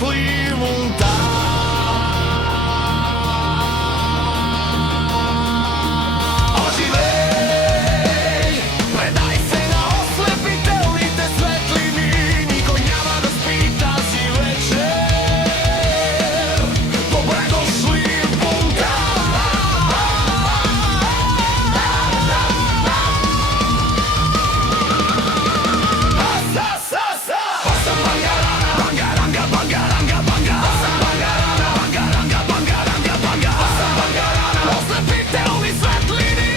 дошли вулта. Оживей, предай се на ослепителните светлини, никой няма да спи тази вечер. Добре дошли вулта. Ослепителни светлини,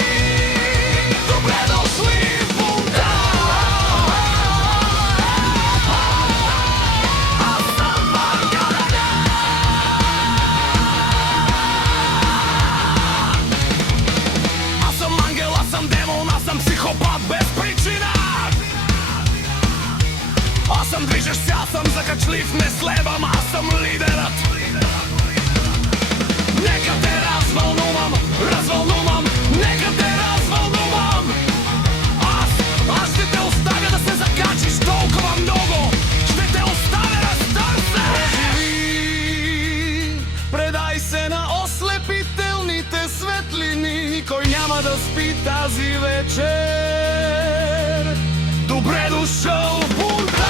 добре дошли вулта. Аз съм Бангарана. Аз съм ангел, аз съм демон, аз съм психопат без причина. Аз съм движещ се, аз съм закачлив, не слебам, аз съм лидерът. Нека те развълнувам, нека те развълнувам. Аз ще те оставя да се закачиш толкова много. Ще те оставя разтърсе. Живи, предай се на ослепителните светлини, никой няма да спи тази вечер. Добре дошъл в бунта.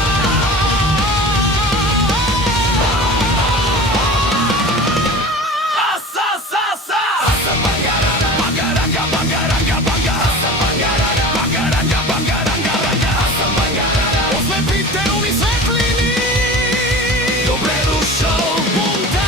Ослепителни светлини, добре дошъл в бунта.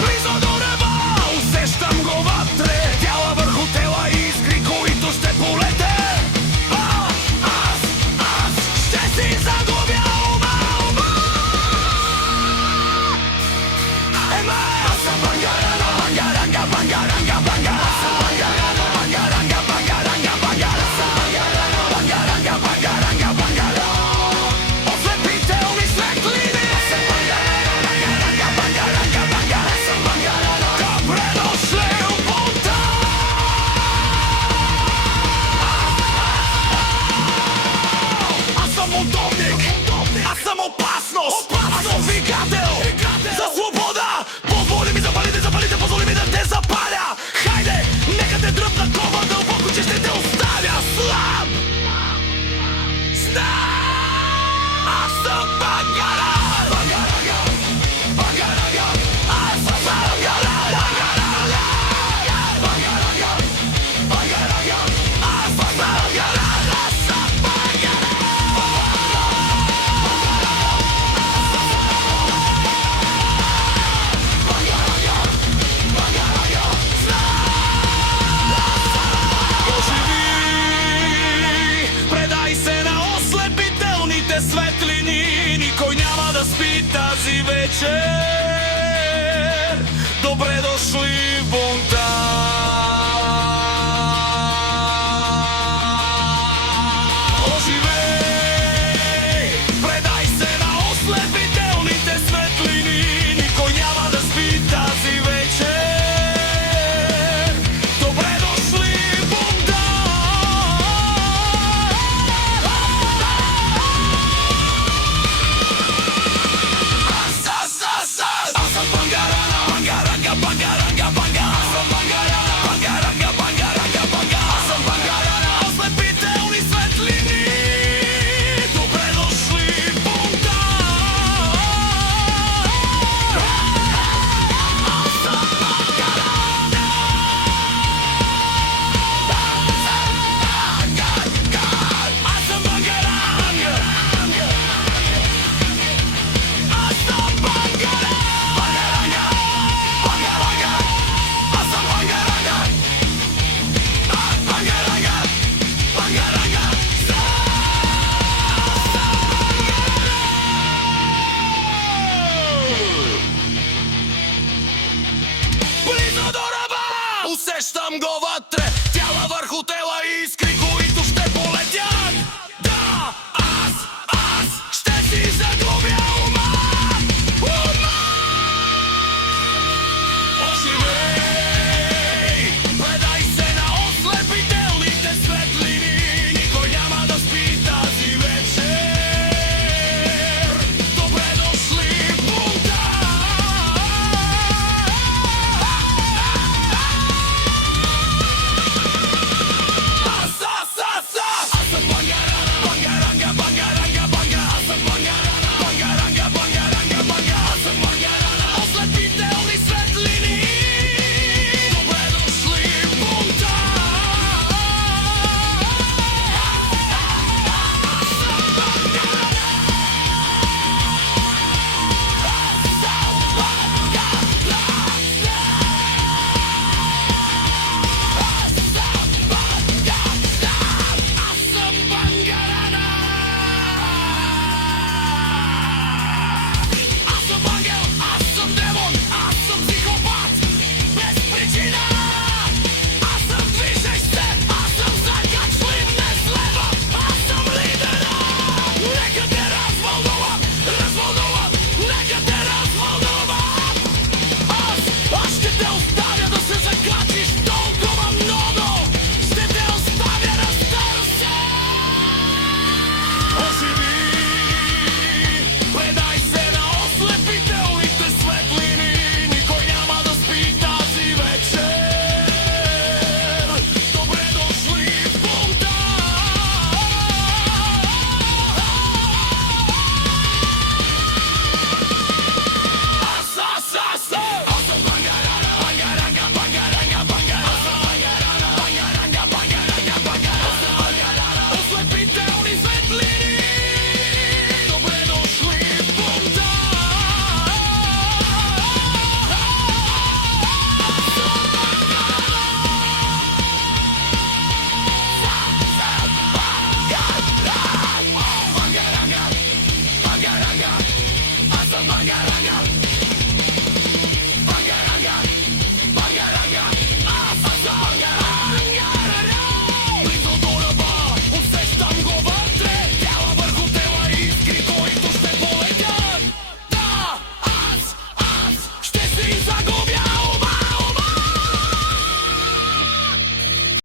Близо до неба, усещам го вътре, тяла върху тела и искри, които ще полете. Аз ще си загубя ума. Аз съм Бангарана, Бангаранга, Бангаранга, Банга. Аз съм Бангарана, Бангаранга, Бангаранга, Банга. Аз съм Бангарана, Бангаранга, Бангаранга, Бангара. Ослепителни светлини. Аз съм Бангарана, Бангаранга, Бангаранга, Банга. Аз съм Бангарана. Добре дошли в бунта. Аз съм бунтовник, аз съм опасност, аз съм двигател за свобода. Позволи ми запалите, позволи ми да те запаля. Хайде, нека те дръпна кова дълбоко, че ще те оставя слаб. Аз съм Бангарана. Бангарага, Бангарага, аз съм Бангарана. Бангарага, Бангарага, Бангарага, аз съм Бангарана. Аз съм Бангарана. Оживи, предай се на ослепителните светлини, никой няма да спи тази вечер. Добре дошли в бунта. Оживей, предай се на ослепителните светлини, никой няма да спи тази вечер. Добре дошли в бунта. Аз съм Бангарана, Бангаранга, Бангаранга, Банга. Аз съм Бангарана, Бангаранга, Бангаранга, Банга. Аз съм Бангарана. Ослепителни светлини, добре дошли в бунта. Аз съм Бангарана. Аз съм Бангаранга. Аз съм Бангарана. Бангарanga, Bangaranga. Аз съм Бангарана. Бангарanga, Бангарanga. Близо до ръба, усещам го